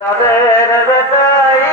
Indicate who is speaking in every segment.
Speaker 1: তাদের বেটাই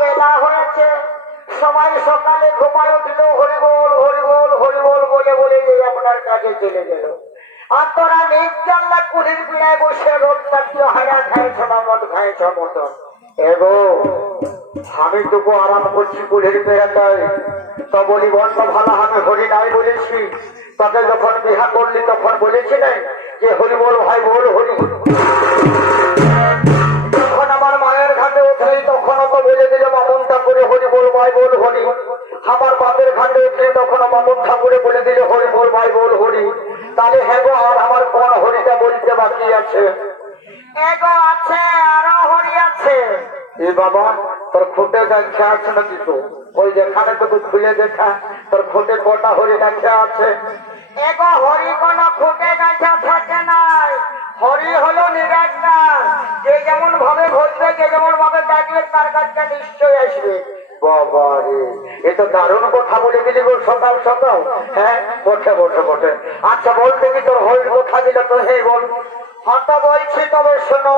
Speaker 2: বেলা হয়েছে। সবাই সকালে ঘুমায় উঠল, হরিবল হরিবল হরিবল বলে বলে যে আপনার কাছে চলে গেল। আর তোরা নিজ জানলা কুলির পিড়ায় বসে রোদ তাকিয়ে হায়া খাইছ না মত মত
Speaker 3: এগো, আমি তবু আরাম করছি কুলের পেরাটায় তো বলি, বন্ধ ভালো, আমি হরি নাই বলেছি। তাকে যখন বিহা করলি, তখন বলেছিলেন যে হরি বল ভাই, বল হরি। আমার বাপের ঘাটে উঠলি তখন মামুন ঠাকুরে বলে দিলে হরি বল ভাই বল হরি। তাহলে হ্যাঁ গো, আর আমার কোন হরিটা বলতে বাকি আছে?
Speaker 2: এগো আছে আরও হরি আছে।
Speaker 3: এ বাবা তোর খুঁটে গাছে আছে নাকি তো? ওই যেখানে তোকে খুলে দেখা তোর খুঁটে কটা হরি গাছে আছে?
Speaker 2: এগো হরি কোন ফুটে গাছা থাকে নাই। হরি হলো নিরাকার। যে যেমন ভাবে ঘটবে যে যেমন ভাবে ডাকবে তার কাছে নিশ্চয়ই আসবে।
Speaker 3: বাবা রে। এ তো দারুণ কথা বলে দিলি গো সকাল সকাল। হ্যাঁ বসে বসে বসে। আচ্ছা বল দেখি তোর হরি কথা দিলে তো হে বল।
Speaker 2: হত বলছি তবে শোনো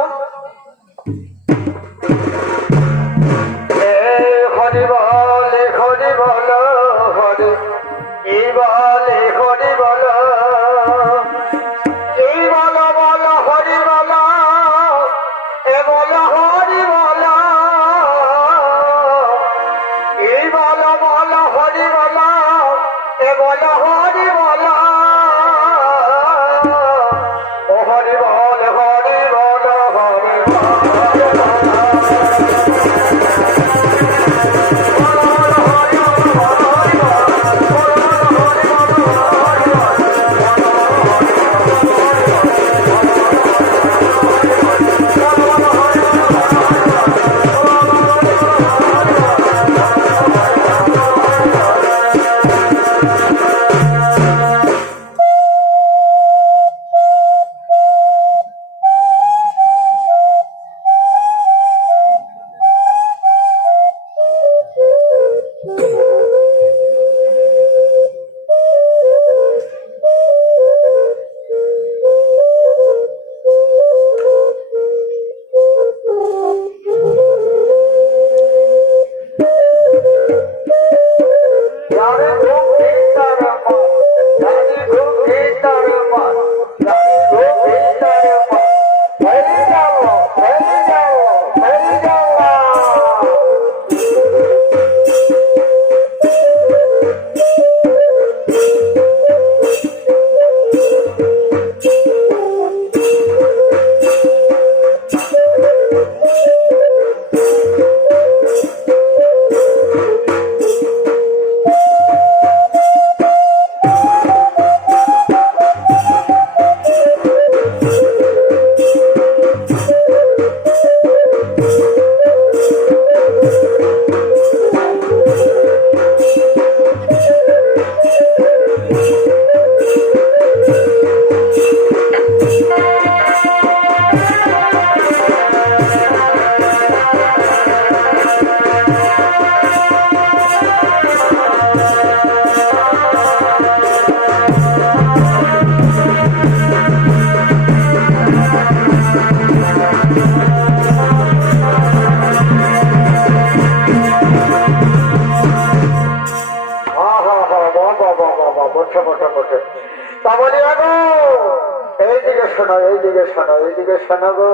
Speaker 3: শোনো এইদিকে শোনো এইদিকে শোনো গো।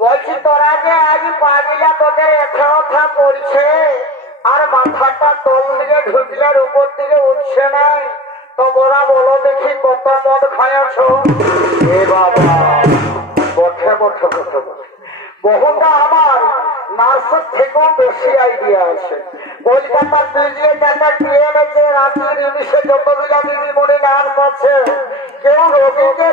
Speaker 2: বলছি তোরা যে আজ পাগিলা তোদের এথা করছে আর মাথাটা তল দিকে ঢুকলের উপর দিকে উঠছে না তোমরা বলো দেখি কত মদ খাইছ
Speaker 3: এ বাবা বসে বসে বসে
Speaker 2: বহুটা আমার নার্সের থেকেও বেশি আইডিয়া আছে। কলকাতার বিজলি একটা ট্রেন আছে রাত্রির ইংলিশে যতগুলা দিদিমণি নার্স আছে কেউ রোগীকে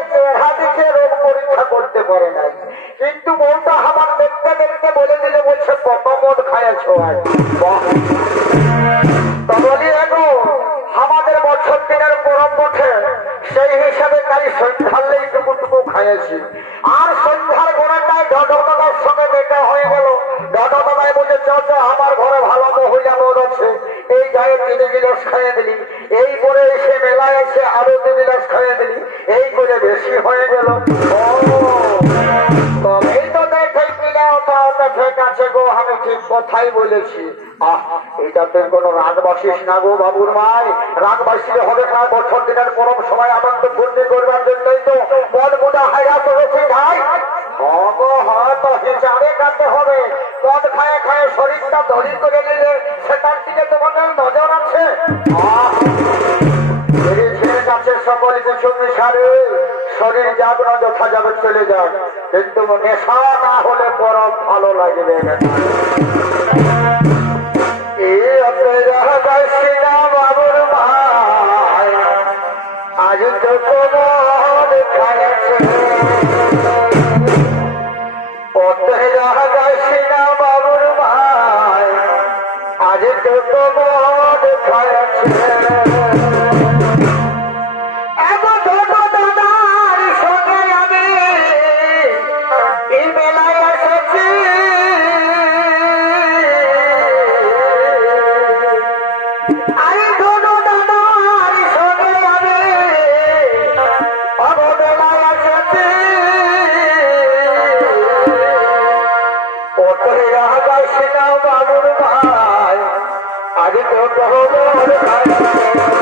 Speaker 2: আছে গো, আমি ঠিক কথাই বলেছি।
Speaker 3: আহ এটা তুই কোনো রাগ বাসিস না গো বাবুর মাই। রাগ বাসিলে হবে না বছর দিনের পরম সময় আনন্দ পূর্তি করবার জন্যই তো মন মোটা হাইরা তো রসি ভাই।
Speaker 2: শরীরটা ধরি করে নিলে সেটার দিকে তোমাদের নজর আছে।
Speaker 3: যথা যাবে, চলে যাক কিন্তু নেশা না হলে পরম ভালো লাগবে না। আজ তো তোমার খাইছে অপেরা বাসিনা বাবুর ভাই। আজ তো তোমার খাইছে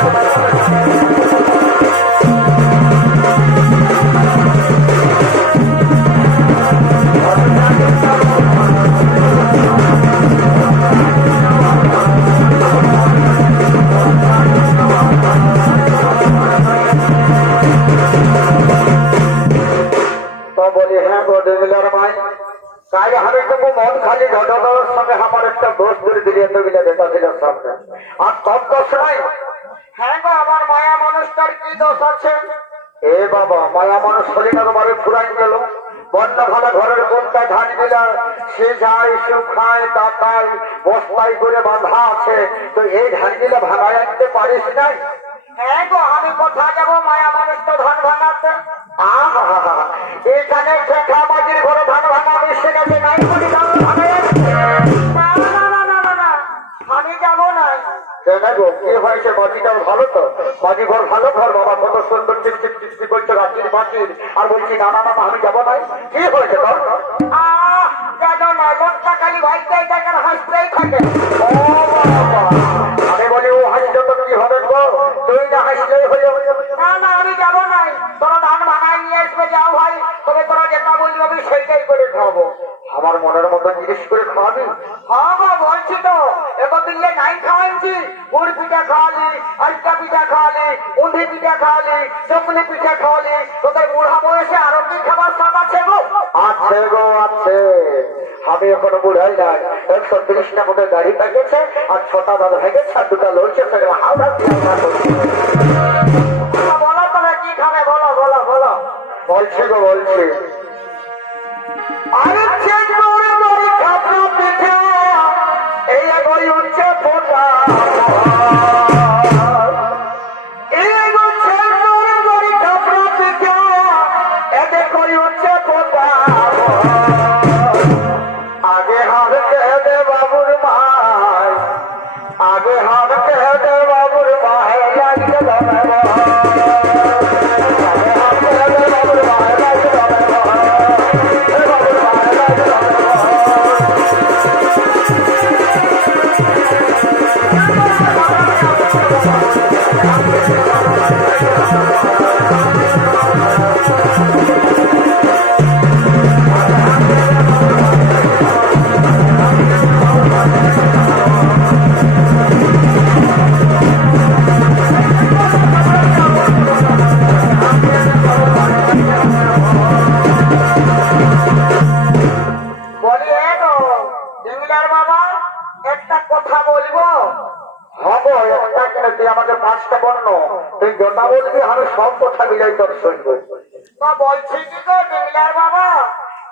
Speaker 3: তো
Speaker 2: মায়া
Speaker 3: বারে ফুরাই গেল। বন্যা ভালো ঘরের কোনটা ধান দিলা? সে যায় শুকায় তাকায় বস্তায় করে বাঁধা আছে। তো এই ধান দিলে ভাড়ায় আনতে পারিস নাই?
Speaker 2: হ্যাঁ গো আমি কোথায় যাব? মায়া মানুষটা ধান ভাঙাতে
Speaker 3: কি ভালো তো? ঘর ভালো ঘর বাবা কত সুন্দর চিপচিপ করছে রাত্রির মাটির আর বলছি, না না আমি যাব নাই কি হয়েছে তোর?
Speaker 2: কেন না খালি ভাইটাই থাকে।
Speaker 3: মনের মতো জিনিস করে খাওয়াবি?
Speaker 2: হ্যাঁ গো, বলছি তো। এবার দিল্লি নাই খাওয়াইছি। গুড় পিঠা খাওয়ালি আলটা পিঠা খাওয়ালি উন্ধি পিঠা খাওয়ালি, চকলি পিঠা খাওয়ালি। তোদের বুড়া বয়সে আরও কি খাবার সব আছে গো?
Speaker 3: আছে গো, আছে। আমি এখনও বুড়াই নাই। একশো তিরিশটা মতো গাড়ি পেকেছে, আর ছটা দাদা ভেঙেছে, আর দুটা লড়ছে
Speaker 2: বলো তোরা কি খাবে? বলো বলো বলো।
Speaker 3: বলছি গো, বলছি।
Speaker 2: আরে বলছি কি গো ডিংলার বাবা,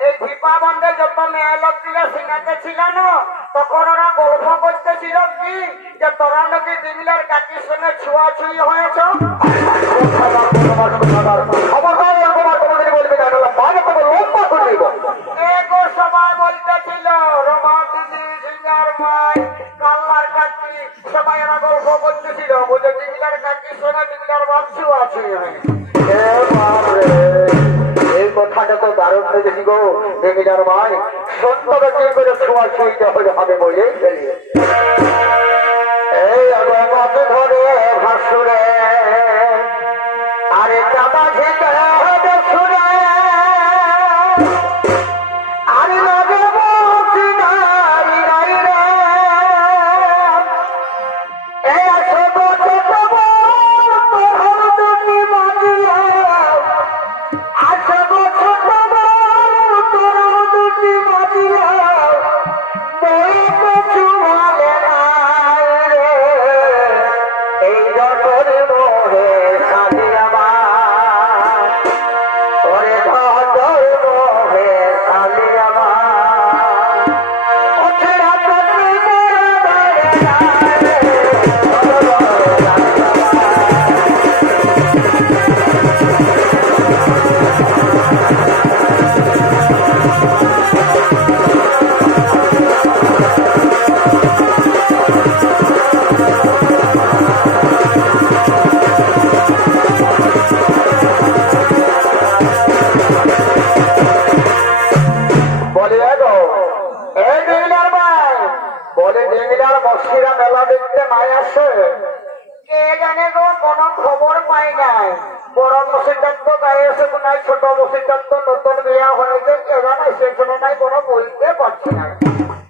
Speaker 2: এই দীপা বন্ধে যত মেয়ে লোকগুলো সিনাতে ছিল না, তখন ওরা গল্প করতেছিল কি যে তোরা নাকি ডিংলার কাকির সঙ্গে ছুঁয়াছুঁই হয়েছ? সবাই এরা গল্প করতেছিল বুঝে ডিংলার কাকি সঙ্গে ডিংলার বাপ ছুঁয়াছুঁই হয়েছে।